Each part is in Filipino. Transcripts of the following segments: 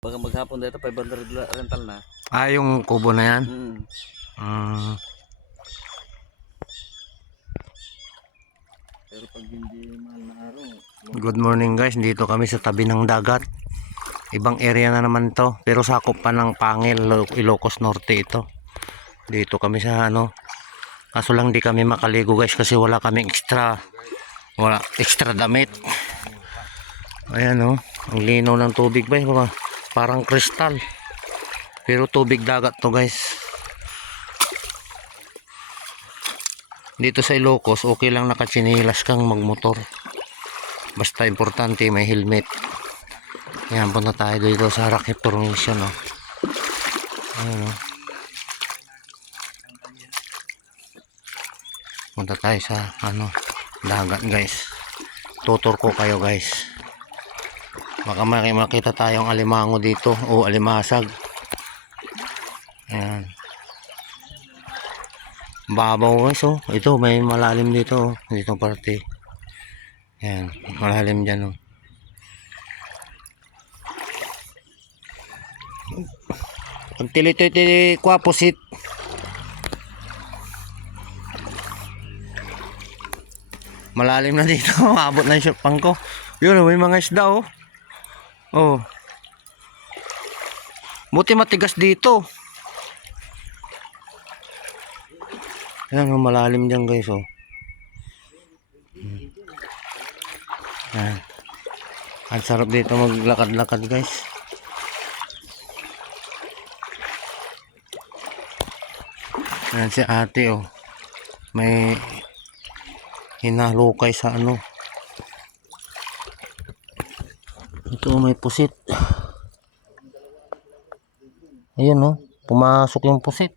Baka maghapon dito 500 la- rental na. Ah, yung kubo na yan. Hmm. Mm. Pero pag hindi mahal na araw, Good morning guys, dito kami sa tabi ng dagat. Ibang area na naman to, pero sakop pa ng Pangil, Lo- Ilocos Norte ito. Dito kami sa ano. Kaso lang di kami makaligo guys kasi wala kaming extra wala extra damit. Ayan oh, ang linaw ng tubig ba? Baka Parang kristal. Pero tubig dagat to guys. Dito sa Ilocos, okay lang nakatsinilas kang magmotor. Basta importante may helmet. Yan, punta tayo dito sa Rocky Formation, no. Ayun, no. Punta tayo sa, ano, dagat, guys. Tutor ko kayo, guys. Baka maki- makita tayong alimango dito, o alimasag. Ayan. Babaw, guys, oh. Ito, may malalim dito, oh. Dito parte. Ayan, malalim dyan, oh. Ang tili-tili kwa pusit. Malalim na dito. Abot na yung shopang ko. Yun, may mga isda oh. Oh. Buti matigas dito. Ayan, oh, malalim dyan guys oh. Hmm. Ayan. Ang sarap dito maglakad-lakad guys. Ayan si ate oh. May hinalukay sa ano. Ito may pusit. Ayan oh. Pumasok yung pusit.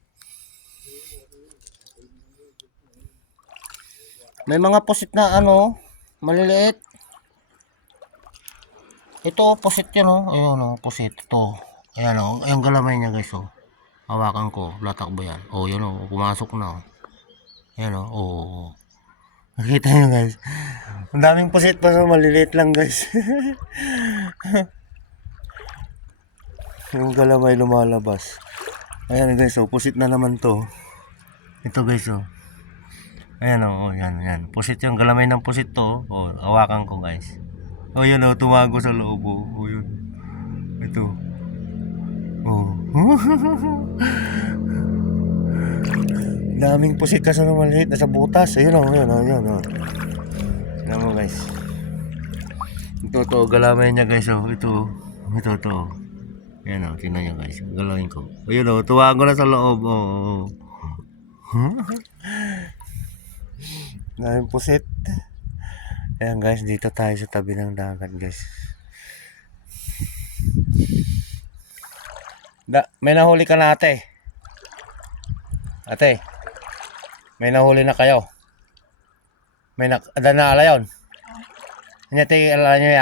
May mga pusit na ano, maliliit. Ito, pusit yan oh. Ayun oh, pusit. Ito. Ayan oh, yung galamay niya guys oh. Hawakan ko, latakbo yan. Oh, yun oh, pumasok na oh. Ayan oh, oh. oh. Nakita nyo guys. Ang daming pusit pa sa maliliit lang guys. yung galamay lumalabas. Ayan guys, oh, pusit na naman to. Ito guys oh. Ayan oh, oh yan, yan. Pusit yung galamay ng pusit to. Oh, hawakan ko guys. Oh, yun oh, tumago sa loob oh. Oh, yun. Ito. Oh. Daming pusit kasi maliit na sa butas. Ayun oh, yun oh, yun oh. Tignan mo guys. Ito to, galamay niya guys oh. Ito, ito to. Yan oh, tingnan niyo guys. Galawin ko. Ayun oh, tuwago na sa loob. Oh. oh. Daming pusit. Ayan guys, dito tayo sa tabi ng dagat guys. Da, may nahuli ka na ate. Ate. May nahuli na kayo. May na ala yun. Hindi ate ala nyo ya.